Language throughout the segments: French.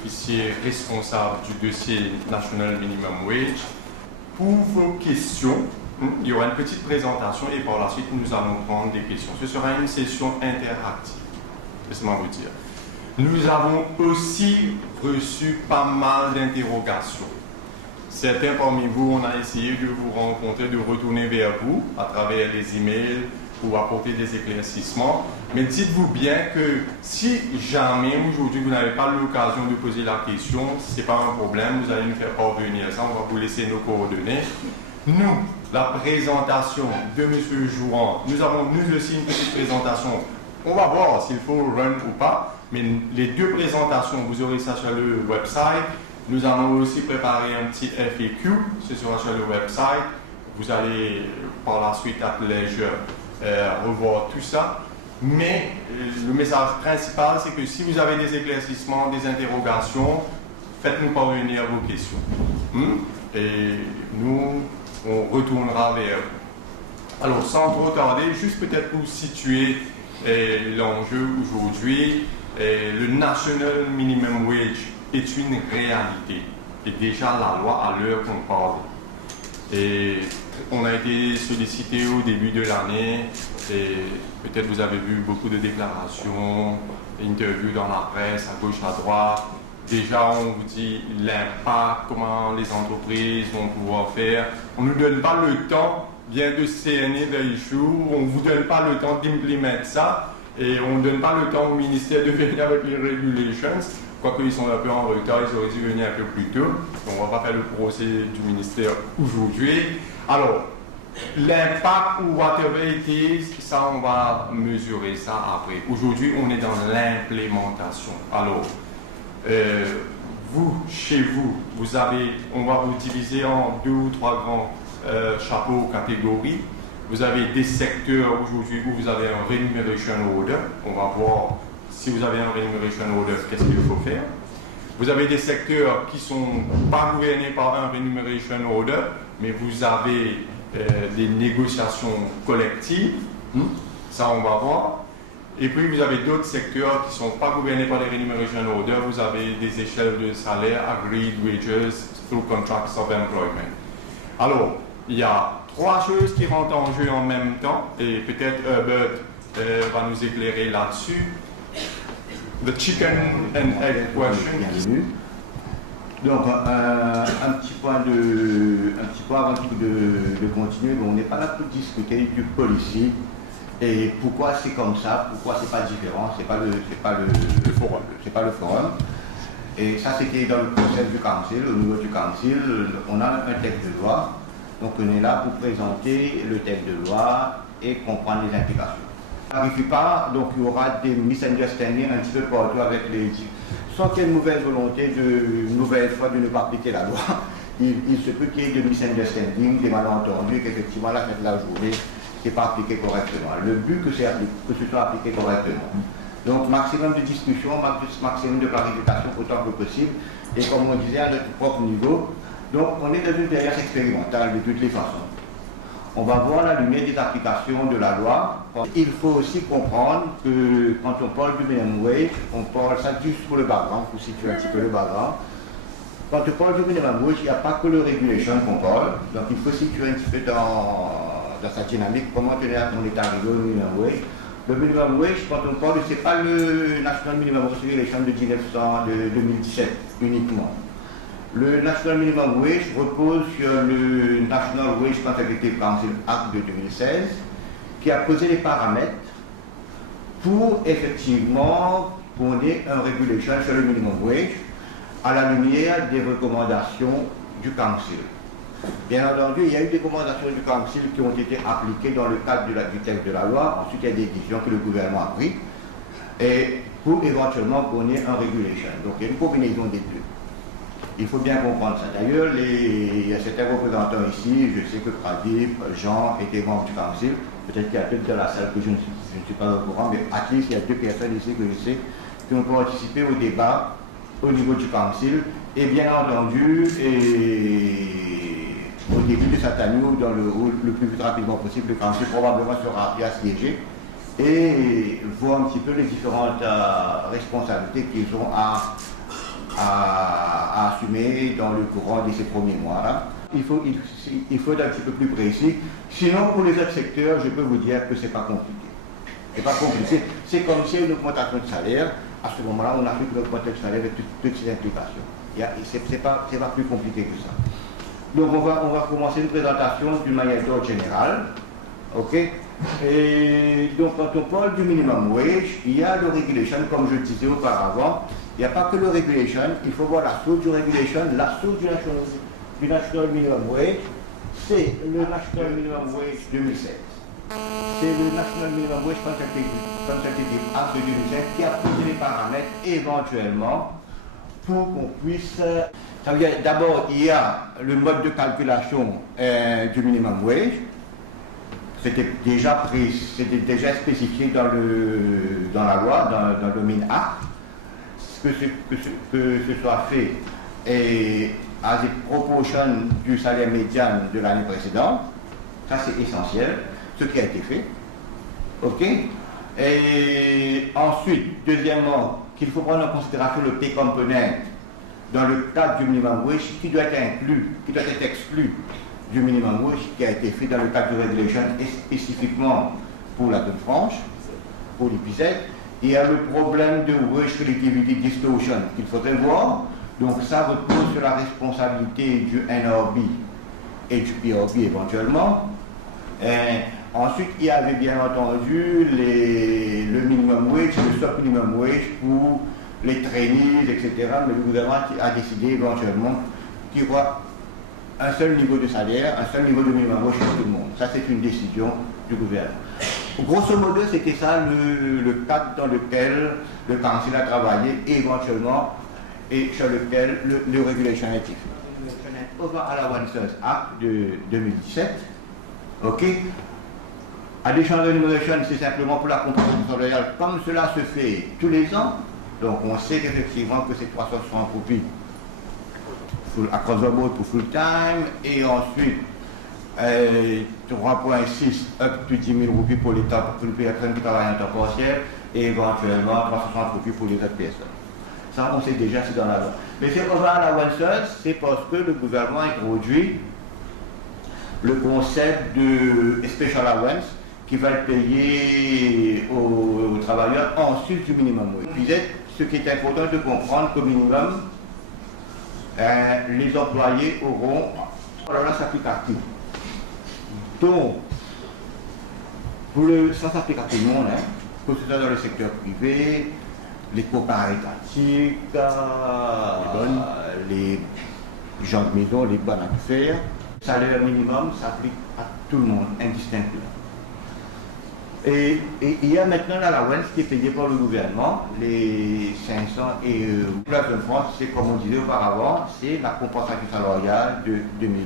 l'officier responsable du dossier National Minimum Wage. Pour vos questions, il y aura une petite présentation et par la suite, nous allons prendre des questions. Ce sera une session interactive, laissez-moi vous dire. Nous avons aussi reçu pas mal d'interrogations. Certains parmi vous, on a essayé de vous rencontrer, de retourner vers vous à travers les emails pour apporter des éclaircissements. Mais dites-vous bien que si jamais aujourd'hui vous n'avez pas l'occasion de poser la question, ce n'est pas un problème, vous allez nous faire parvenir ça, on va vous laisser nos coordonnées. Nous, la présentation de M. Jouan, nous avons nous aussi une petite présentation. On va voir s'il faut run ou pas, mais les deux présentations, vous aurez ça sur le website. Nous allons aussi préparer un petit FAQ, ce sera sur le website. Vous allez par la suite à leisure revoir tout ça. Mais le message principal, c'est que si vous avez des éclaircissements, des interrogations, faites-nous parvenir vos questions. Et nous, on retournera vers vous. Alors, sans trop tarder, juste peut-être pour situer l'enjeu aujourd'hui, le National Minimum Wage est une réalité. Et déjà la loi à l'heure qu'on parle. Et on a été sollicité au début de l'année et peut-être vous avez vu beaucoup de déclarations, interviews dans la presse, à gauche, à droite. Déjà on vous dit l'impact, comment les entreprises vont pouvoir faire. On ne nous donne pas le temps bien de cerner les jours, on ne vous donne pas le temps d'implémenter ça et on ne donne pas le temps au ministère de venir avec les regulations. Quoique ils sont un peu en retard, ils auraient dû venir un peu plus tôt. Donc on ne va pas faire le procès du ministère aujourd'hui. Alors, l'impact ou whatever it is, ça on va mesurer ça après. Aujourd'hui, on est dans l'implémentation. Alors, vous, chez vous, vous avez, on va vous diviser en 2 ou 3 grands chapeaux, catégories. Vous avez des secteurs aujourd'hui où vous avez un remuneration order. On va voir si vous avez un remuneration order, qu'est-ce qu'il faut faire. Vous avez des secteurs qui ne sont pas gouvernés par un remuneration order, mais vous avez des négociations collectives. Ça, on va voir. Et puis, vous avez d'autres secteurs qui ne sont pas gouvernés par les remuneration orders. Vous avez des échelles de salaire, agreed wages, through contracts of employment. Alors, il y a 3 choses qui rentrent en jeu en même temps, et peut-être Herbert va nous éclairer là-dessus. The chicken and egg question. Donc, un petit point avant de continuer. On n'est pas là pour discuter du policy et pourquoi c'est comme ça, pourquoi c'est pas différent, c'est pas le forum. Et ça, c'était dans le procès du council. Au niveau du council, on a un texte de loi. Donc, on est là pour présenter le texte de loi et comprendre les implications. Ça n'arrive pas, donc il y aura des misunderstandings un petit peu partout avec les... Sans qu'il y ait une mauvaise volonté une nouvelle fois de ne pas appliquer la loi, il se peut qu'il y ait des misunderstandings, des malentendus, qu'effectivement la fête de la journée n'est pas appliquée correctement. Le but que ce soit appliqué correctement. Donc maximum de discussion, maximum de clarification autant que possible, et comme on disait à notre propre niveau, donc on est dans une période expérimentale de toutes les façons. On va voir la lumière des applications de la loi. Il faut aussi comprendre que quand on parle du minimum wage, on parle ça juste pour le background, pour situer un petit peu le background. Quand on parle du minimum wage, il n'y a pas que le regulation qu'on parle, donc il faut situer un petit peu dans sa dynamique, comment on est arrivé au minimum wage. Le minimum wage, quand on parle, ce n'est pas le National Minimum Wage Regulation de 2017 uniquement. Le National Minimum Wage repose sur le National Wage Competitive Council Act de 2016 qui a posé les paramètres pour effectivement qu'on ait un regulation sur le minimum wage à la lumière des recommandations du Council. Bien entendu, il y a eu des recommandations du Council qui ont été appliquées dans le cadre du texte de la loi. Ensuite, il y a des décisions que le gouvernement a prises et pour éventuellement qu'on ait un regulation. Donc, il y a une combinaison des deux. Il faut bien comprendre ça. D'ailleurs, il y a certains représentants ici, je sais que Pradip, Jean étaient membres du Council. Peut-être qu'il y a d'autres dans la salle que je ne suis pas au courant, mais à least il y a 2 personnes ici que je sais qui ont participé au débat au niveau du Council. Et bien entendu, au début de cette année, ou dans le plus vite rapidement possible, le Council probablement sera assiégé et voir un petit peu les différentes responsabilités qu'ils ont à à assumer dans le courant de ces premiers mois. Là. Il faut être un petit peu plus précis. Sinon, pour les autres secteurs, je peux vous dire que ce n'est pas compliqué. C'est pas compliqué. C'est comme si une augmentation de salaire, à ce moment-là, on applique une augmentation de salaire avec toutes ces implications. C'est pas plus compliqué que ça. Donc, on va commencer une présentation d'une manière d'ordre général. OK? Et donc, quand on parle du minimum wage, il y a le regulation, comme je le disais auparavant. Il n'y a pas que le regulation, il faut voir la source du regulation, la source du National Minimum Wage, c'est le National Minimum Wage 2016. C'est le National Minimum Wage Consultative Act de 2016 qui a posé les paramètres éventuellement pour qu'on puisse... Ça veut dire, d'abord, il y a le mode de calculation du minimum wage. C'était déjà spécifié dans la loi, dans le MIN-Act, que ce soit fait et à des proportions du salaire médian de l'année précédente. Ça, c'est essentiel, ce qui a été fait. OK? Et ensuite, deuxièmement, qu'il faut prendre en considération le pay component dans le cadre du minimum wage qui doit être exclu du minimum wage qui a été fait dans le cadre de régulation et spécifiquement pour la zone franche, pour l'IPZ. Il y a le problème de wage relativity distortion qu'il faudrait voir. Donc ça repose sur la responsabilité du NRB et du PRB éventuellement. Ensuite, il y avait bien entendu le minimum wage, le stock minimum wage pour les trainees, etc. Mais le gouvernement a décidé éventuellement qu'il y aura un seul niveau de salaire, un seul niveau de minimum wage pour tout le monde. Ça, c'est une décision du gouvernement. Grosso modo, c'était ça le cadre dans lequel le Council a travaillé éventuellement et sur lequel le Regulation a été fait. Over Allowances Act de 2017. OK. Additional Remuneration, c'est simplement pour la compensation salariale, comme cela se fait tous les ans. Donc on sait effectivement que c'est 360 roupies across the board pour full time, et ensuite 3,6 up to 10 000 roupies pour les personnes qui travaillent en temps partiel, et éventuellement 360 roupies pour les autres personnes. Ça, on sait déjà, c'est dans la loi. Mais c'est over allowances, c'est parce que le gouvernement a introduit le concept de special allowance qui va être payé aux travailleurs ensuite du minimum. Puis, ce qui est important de comprendre qu'au minimum, les employés auront la s'applique à tout. Donc, ça s'applique à tout le monde, que ce soit dans le secteur privé, les coopératives, les gens de maison, les bonnes à faire. Le salaire minimum s'applique à tout le monde, indistinctement. Et il y a maintenant l'allowance qui est payée par le gouvernement, les 500 et pour la zone France, c'est comme on disait auparavant, c'est la compensation salariale de 2000.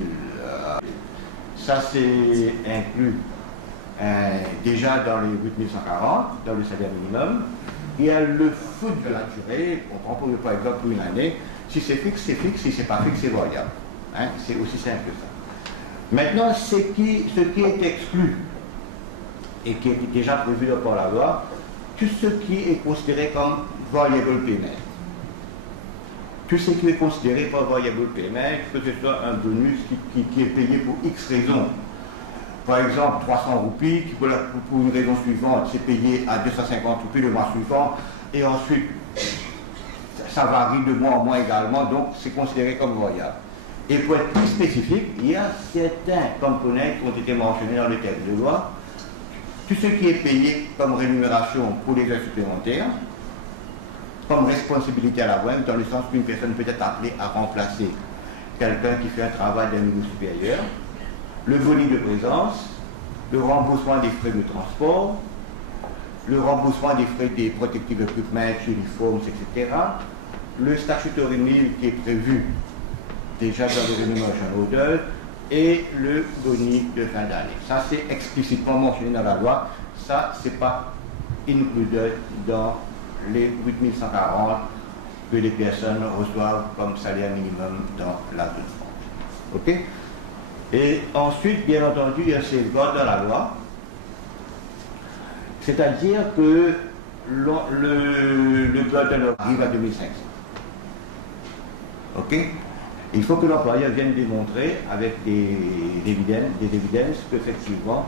Ça c'est inclus déjà dans les 8140, dans le salaire minimum. Il y a le foot de la durée, on prend par exemple pour une année, si c'est fixe, si c'est pas fixe, c'est variable. C'est aussi simple que ça. Maintenant, ce qui est exclu, et qui est déjà prévu par la loi, tout ce qui est considéré comme variable payment. Tout ce qui est considéré comme variable payment, que ce soit un bonus qui est payé pour X raisons. Par exemple, 300 roupies, qui pour une raison suivante, c'est payé à 250 roupies le mois suivant, et ensuite, ça varie de mois en mois également, donc c'est considéré comme variable. Et pour être plus spécifique, il y a certains components qui ont été mentionnés dans le texte de loi. Tout ce qui est payé comme rémunération pour les heures supplémentaires, comme responsabilité à la vente, dans le sens qu'une personne peut être appelée à remplacer quelqu'un qui fait un travail d'un niveau supérieur, le bonus de présence, le remboursement des frais de transport, le remboursement des frais des protective equipment, uniformes, etc., le statutory meal qui est prévu déjà dans le rémunération order, et le bonus de fin d'année. Ça, c'est explicitement mentionné dans la loi. Ça, c'est pas included dans les 8140 que les personnes reçoivent comme salaire minimum dans la zone franche. OK? Et ensuite, bien entendu, il y a ces safeguard dans la loi. C'est-à-dire que le burden arrive à 2500. Ok? Il faut que l'employeur vienne démontrer avec des évidences qu'effectivement,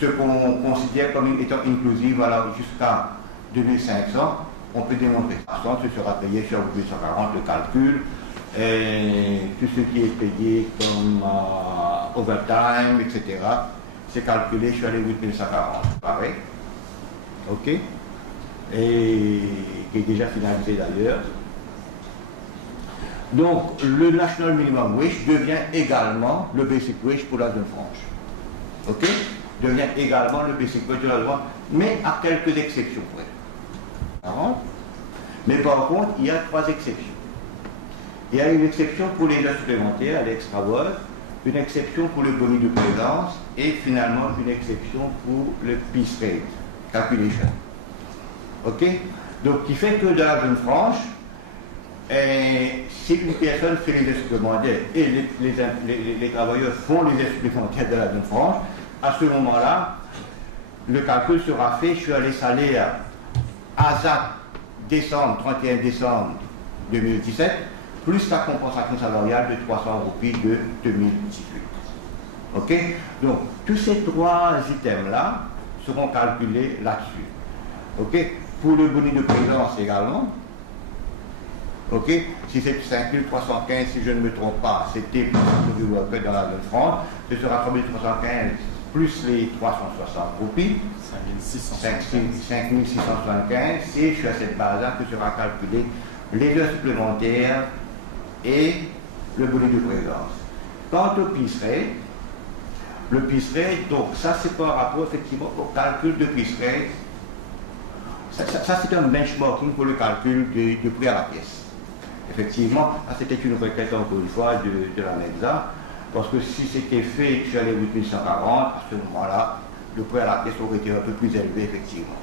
ce qu'on considère comme étant inclusif jusqu'à 2500, on peut démontrer. Ce sera payé sur 840, le calcul, et tout ce qui est payé comme overtime, etc., c'est calculé sur les 8140. Pareil. Ok? Et qui est déjà finalisé d'ailleurs. Donc, le National Minimum Wage devient également le Basic Wage pour la zone franche. Ok? Devient également le Basic Wage de la zone, mais à quelques exceptions près. Mais par contre, il y a 3 exceptions. Il y a une exception pour les heures supplémentaires, l'extra work, une exception pour le bonus de présence et finalement une exception pour le piece rate calculation. Ok? Donc, qui fait que dans la zone franche, si une personne fait les heures supplémentaires et les travailleurs font les heures supplémentaires de la zone franche, à ce moment-là, le calcul sera fait sur les salaires ASAT décembre, 31 décembre 2017, plus la compensation salariale de 300 roupies de 2018. Ok? Donc, tous ces 3 items-là seront calculés là-dessus. Ok? Pour le bonus de présence également, ok? Si c'est 5315, si je ne me trompe pas, c'était pour le worker dans la zone franche, ce sera 3315 plus les 360 roupies, 5675, c'est sur cette base-là que sera calculé les heures supplémentaires et le bonus de présence. Quant au piece rate, le piece rate, donc ça c'est par rapport effectivement au calcul de piece rate. Ça c'est un benchmarking pour le calcul du prix à la pièce. Effectivement, c'était une requête encore une fois de la MEDSA, parce que si c'était fait sur les 8140, à ce moment-là, le prix à la pièce aurait été un peu plus élevé effectivement.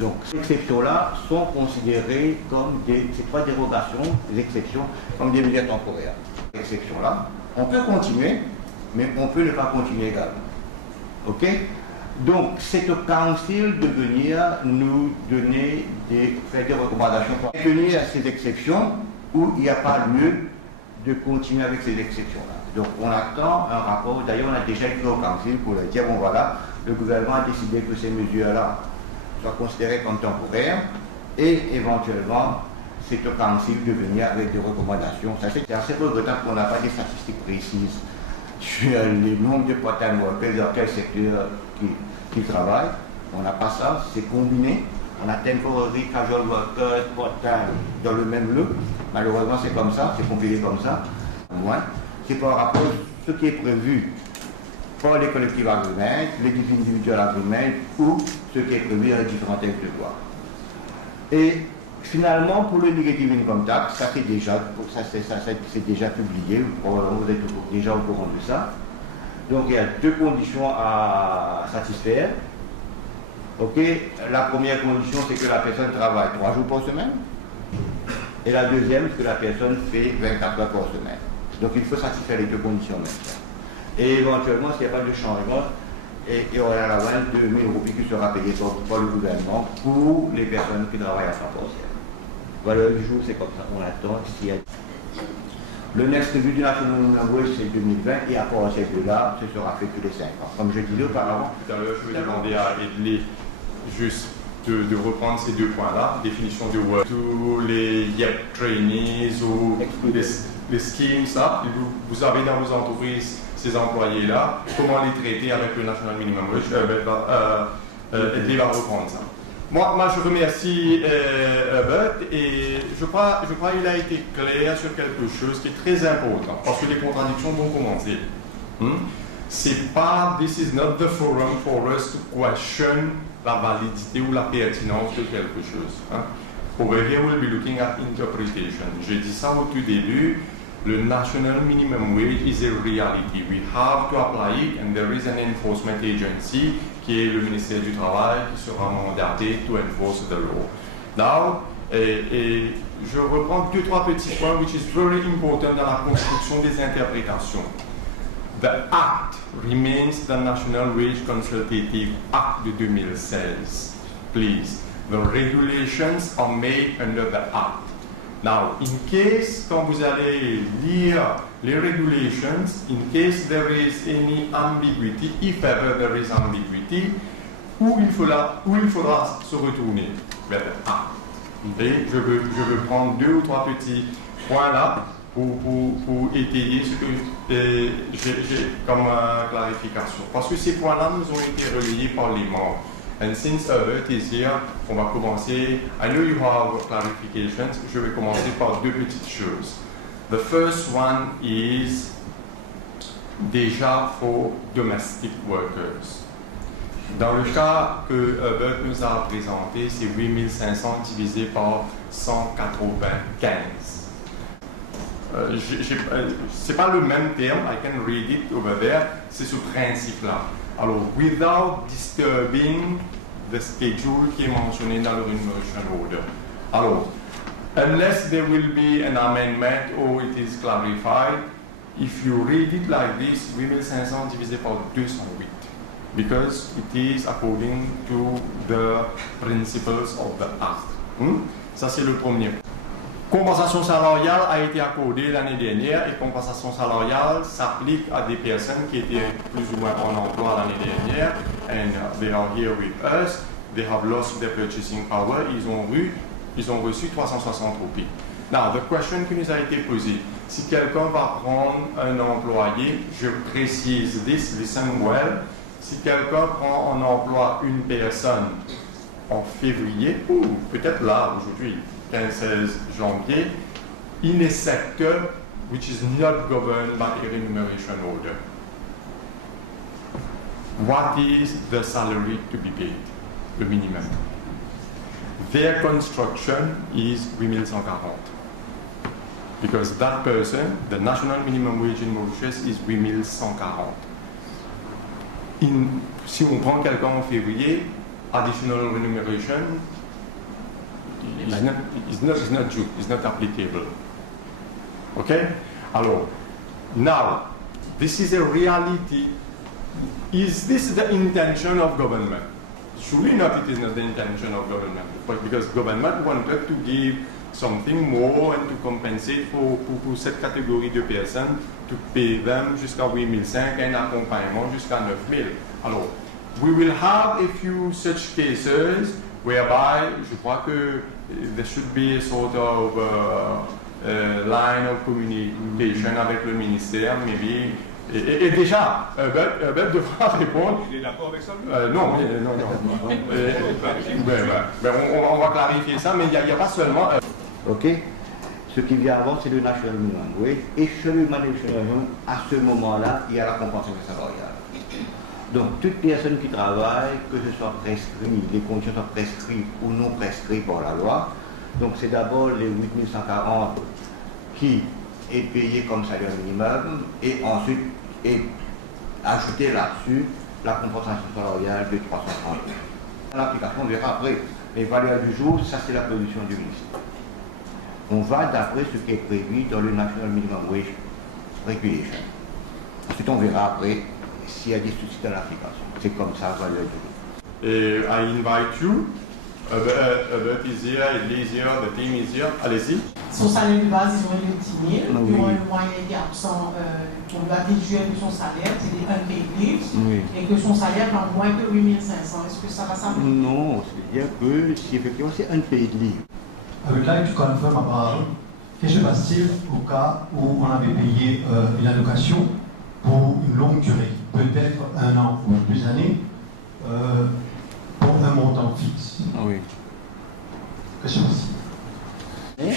Donc ces exceptions-là sont considérées comme ces 3 dérogations, des exceptions, comme des mesures temporaires. Ces exceptions-là, on peut continuer, mais on peut ne pas continuer également. Ok? Donc c'est au council de venir nous donner faire des recommandations pour maintenir ces exceptions où il n'y a pas lieu de continuer avec ces exceptions-là. Donc on attend un rapport, d'ailleurs on a déjà écrit au council pour leur dire, bon voilà, le gouvernement a décidé que ces mesures-là soient considérées comme temporaires et éventuellement c'est au council de venir avec des recommandations. Ça c'est assez regrettable qu'on n'a pas des statistiques précises sur les nombres de part-time workers dans quel secteur qui travaillent. On n'a pas ça, c'est combiné. On a temporary, casual workers, part-time dans le même lot. Malheureusement c'est comme ça, c'est compilé comme ça. Moins. C'est par rapport à ce qui est prévu par les collectifs agreements, les individual agreements ou ce qui est prévu dans les différents textes de loi. Et finalement, pour le negative income tax, ça c'est déjà publié, vous êtes déjà au courant de ça. Donc il y a 2 conditions à satisfaire. Ok, la première condition c'est que la personne travaille 3 jours par semaine. Et la deuxième c'est que la personne fait 24 heures par semaine. Donc il faut satisfaire les 2 conditions même. Et éventuellement, s'il n'y a pas de changement, il y aura la vente de 1000 roupies qui sera payée par le gouvernement pour les personnes qui travaillent à 100%. Voilà, le jour c'est comme ça, on attend s'il y a... Le next review du National Minimum Wage c'est 2020 et à partir de là, ce sera fait tous les 5 ans. Comme je disais auparavant. Tout à l'heure, je vais demander à Edley juste de reprendre ces 2 points-là, définition de work, tous les YEP trainees ou les schemes, ça, vous avez dans vos entreprises ces employés-là, comment les traiter avec le National Minimum Wage, Edley va reprendre ça. Moi, je remercie Herbert et je crois qu'il a été clair sur quelque chose qui est très important parce que les contradictions vont commencer. C'est pas, this is not the forum for us to question la validité ou la pertinence de quelque chose. Over here, we'll be looking at interpretation. J'ai dit ça au tout début. Le National Minimum Wage is a reality. We have to apply it and there is an enforcement agency qui est le ministère du Travail qui sera mandaté to enforce the law. Now, je reprends 2-3 petits points which is very important dans la construction des interprétations. The Act remains the National Wage Consultative Act de 2016. Please, the regulations are made under the Act. Now, in case, quand vous allez lire les regulations, in case there is any ambiguity, if ever there is ambiguity, où il faudra se retourner vers A. Et je veux prendre 2 ou 3 petits points là pour étayer ce que j'ai comme clarification. Parce que ces points-là nous ont été relayés par les membres. And since Herbert is here, on va commencer. I know you have clarifications. Je vais commencer par 2 petites choses. The first one is déjà for domestic workers. Dans le cas que Herbert nous a présenté, c'est 8500 divisé par 195. C'est pas le même terme, I can read it over there, c'est ce principe-là. Alors, without disturbing the schedule qui est mentionné dans le remuneration order. Alors, unless there will be an amendment or it is clarified, if you read it like this, 8500 divisé par 208, because it is according to the principles of the Act. Ça, c'est le premier. Compensation salariale a été accordée l'année dernière et compensation salariale s'applique à des personnes qui étaient plus ou moins en emploi l'année dernière and they are here with us, they have lost their purchasing power, ils ont reçu 360 roupies. Now, the question qui nous a été posée, si quelqu'un va prendre un employé, je précise this, listen well, si quelqu'un prend en emploi une personne en février, ou peut-être là, aujourd'hui, 15-16 janvier, in a sector which is not governed by a remuneration order. What is the salary to be paid? The minimum. Their construction is 8140. Because that person, the national minimum wage in Mauritius is 8140. Si on prend quelqu'un en février, additional remuneration is not applicable. Okay? Alors, now, this is a reality. Is this the intention of government? Surely not, it is not the intention of government. But because government wanted to give something more and to compensate pour cette catégorie de personnes, to pay them jusqu'à 8500 et un accompagnement jusqu'à 9000. Alors, we will have a few such cases whereby, je crois que there should be a sort of line of communication avec le ministère, maybe. Et déjà, Herbert devra répondre. Il est d'accord avec ça? Non. On va clarifier ça, mais il n'y a pas seulement. Ok. Ce qui vient avant, c'est le national minimum wage. Et chez le national minimum, à ce moment-là, il y a la compensation salariale. Donc, toute personne qui travaille, que ce soit prescrit, les conditions soient prescrites ou non prescrites par la loi, donc c'est d'abord les 8140 qui est payé comme salaire minimum et ensuite est ajouté là-dessus la compensation salariale de 330. L'application, on verra après. Les valeurs du jour, ça c'est la position du ministre. On va d'après ce qui est prévu dans le National Minimum Wage Regulation. Ensuite, on verra après s'il y a des soucis dans l'application. C'est comme ça, valeur du jour. I invite you. Herbert is here, Edley is here, the team is here. Allez-y. Son salaire de base, ils ont eu 10 000. Ils ont un moyen qui est absent. On doit déduire de son salaire, c'est des unpaid leaves. Oui. Et que son salaire va moins que 8 500. Est-ce que ça va s'appliquer? Non, c'est-à-dire que si effectivement c'est unpaid leave. I would like to confirm about que se passe-t-il au cas où on avait payé une allocation pour une longue durée, peut-être 1 an ou plus d'années, pour un montant fixe. Oui. Que se passe-t-il?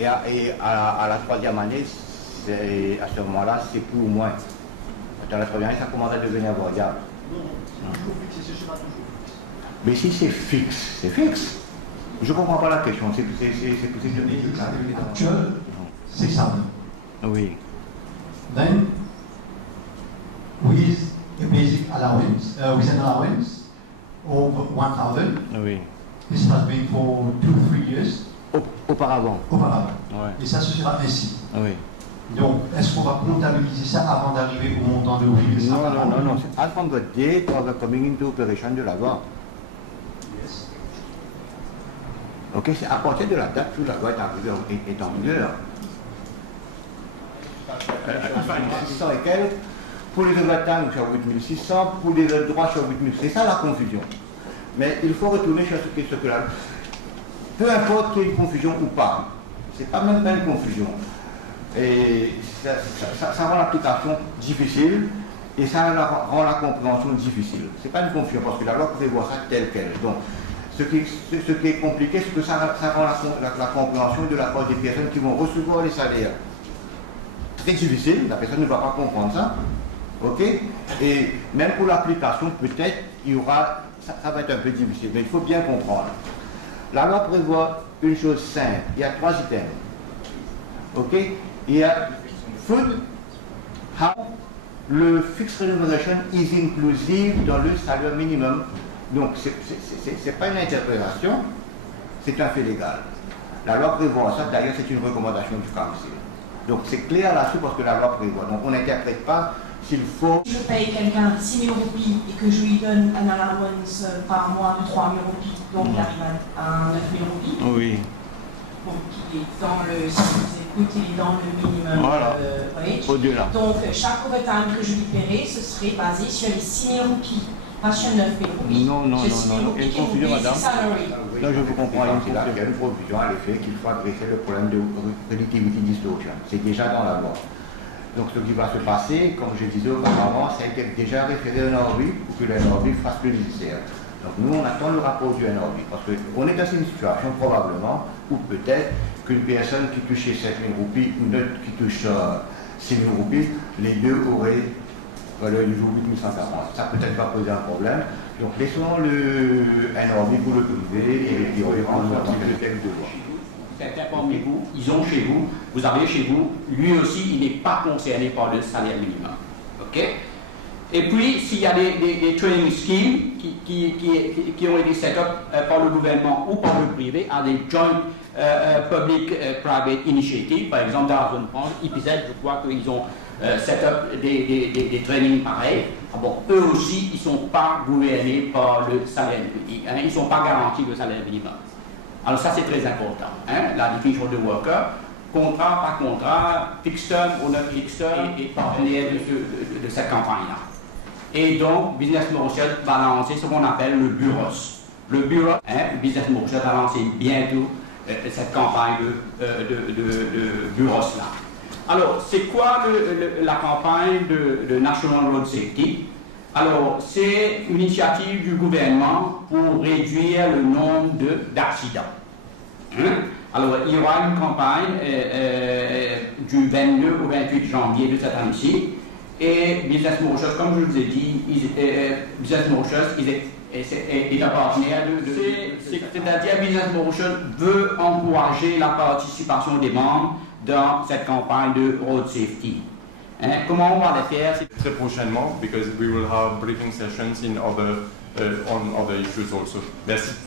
Et à la 3e année, à ce moment-là, c'est plus ou moins. Dans la 3e année, ça commence à devenir variable. Non, toujours fixe, ce sera toujours fixe. Mais si c'est fixe, c'est fixe. Je ne comprends pas la question. C'est actuel, c'est ça. Oui. Then, with a basic allowance, with an allowance of 1,000, oui. This has been for 2-3 years. Auparavant. Ouais. Et ça se sera ainsi. Oui. Donc, est-ce qu'on va comptabiliser ça avant d'arriver au montant de 8 Non. C'est from the date of the coming into operation de la loi. Yes. Ok, c'est à partir de la date où la loi est en vigueur. 600 et quelques, pour les overtime sur 8600, pour les droits sur 8000, c'est ça la confusion. Mais il faut retourner sur ce que là. Peu importe qu'il y ait une confusion ou pas, c'est pas même pas une confusion. Et ça rend l'application difficile et ça rend la compréhension difficile. C'est pas une confusion parce que la loi prévoit ça tel quel. Donc, ce qui est compliqué, c'est que ça rend la compréhension de la part des personnes qui vont recevoir les salaires très difficile, la personne ne va pas comprendre ça. Ok? Et même pour l'application, peut-être, il y aura, ça va être un peu difficile, mais il faut bien comprendre. La loi prévoit une chose simple, il y a 3 items. Ok? Il y a food, how, le fixed remuneration is inclusive dans le salaire minimum. Donc, c'est pas une interprétation, c'est un fait légal. La loi prévoit ça, d'ailleurs, c'est une recommandation du Council. Donc, c'est clair là-dessus parce que la loi prévoit. Donc, on n'interprète pas s'il faut. Si je paye quelqu'un 6 000 roupies et que je lui donne un allowance par mois de 3 000 roupies, donc il arrive à 9 000 roupies. Oui. Donc, il est dans le, si vous écoutez, il est dans le minimum. Voilà. Wage. Au-delà. Donc, chaque overtime que je lui paierai, ce serait basé sur les 6 000 roupies, pas sur 9 000 roupies. Non. Il y a une confusion, madame. Non, je vous comprends. Il y a une confusion à l'effet qu'il faut adresser le problème de relativity distortion. C'est déjà dans la loi. Donc, ce qui va se passer, comme je disais auparavant, c'est qu'il y a déjà référé un NORBI pour que le NORBI fasse le nécessaire. Donc, nous, on attend le rapport du NORBI parce qu'on est dans une situation probablement où peut-être qu'une personne qui touchait 7 000 roupies ou une autre qui touche 6 000 roupies, les deux auraient le jour 8140. Ça peut-être pas poser un problème. Donc, laissons le NORBI pour le trouver et puis on verra en tant que le texte de loi. Informez-vous, ils ont chez vous, vous avez chez vous, lui aussi, il n'est pas concerné par le salaire minimum. Ok? Et puis, s'il y a des training schemes qui ont été set up par le gouvernement ou par le privé, à des joint public-private initiatives, par exemple dans la zone France, IPZ, je crois qu'ils ont set up des trainings pareils. Ah bon, eux aussi, ils ne sont pas gouvernés par le salaire minimum, hein, ils ne sont pas garantis le salaire minimum. Alors ça c'est très important, hein, la définition de worker, contrat par contrat, fixed term ou non fixed term et partenaire de cette campagne-là. Et donc Business Motion va lancer ce qu'on appelle le BUROS. Le BUROS, hein, Business Motion va lancer bientôt cette campagne de BUROS-là. Alors c'est quoi la campagne de National Road Safety? Alors, c'est une initiative du gouvernement pour réduire le nombre d'accidents. Hein? Alors, il y aura une campagne du 22 au 28 janvier de cette année-ci. Et Business Mauritius, comme je vous ai dit, Business Mauritius est un partenaire c'est-à-dire Business Mauritius veut encourager la participation des membres dans cette campagne de road safety. Comment on va le faire? Très prochainement, because we will have briefing sessions in other on other issues also. Merci.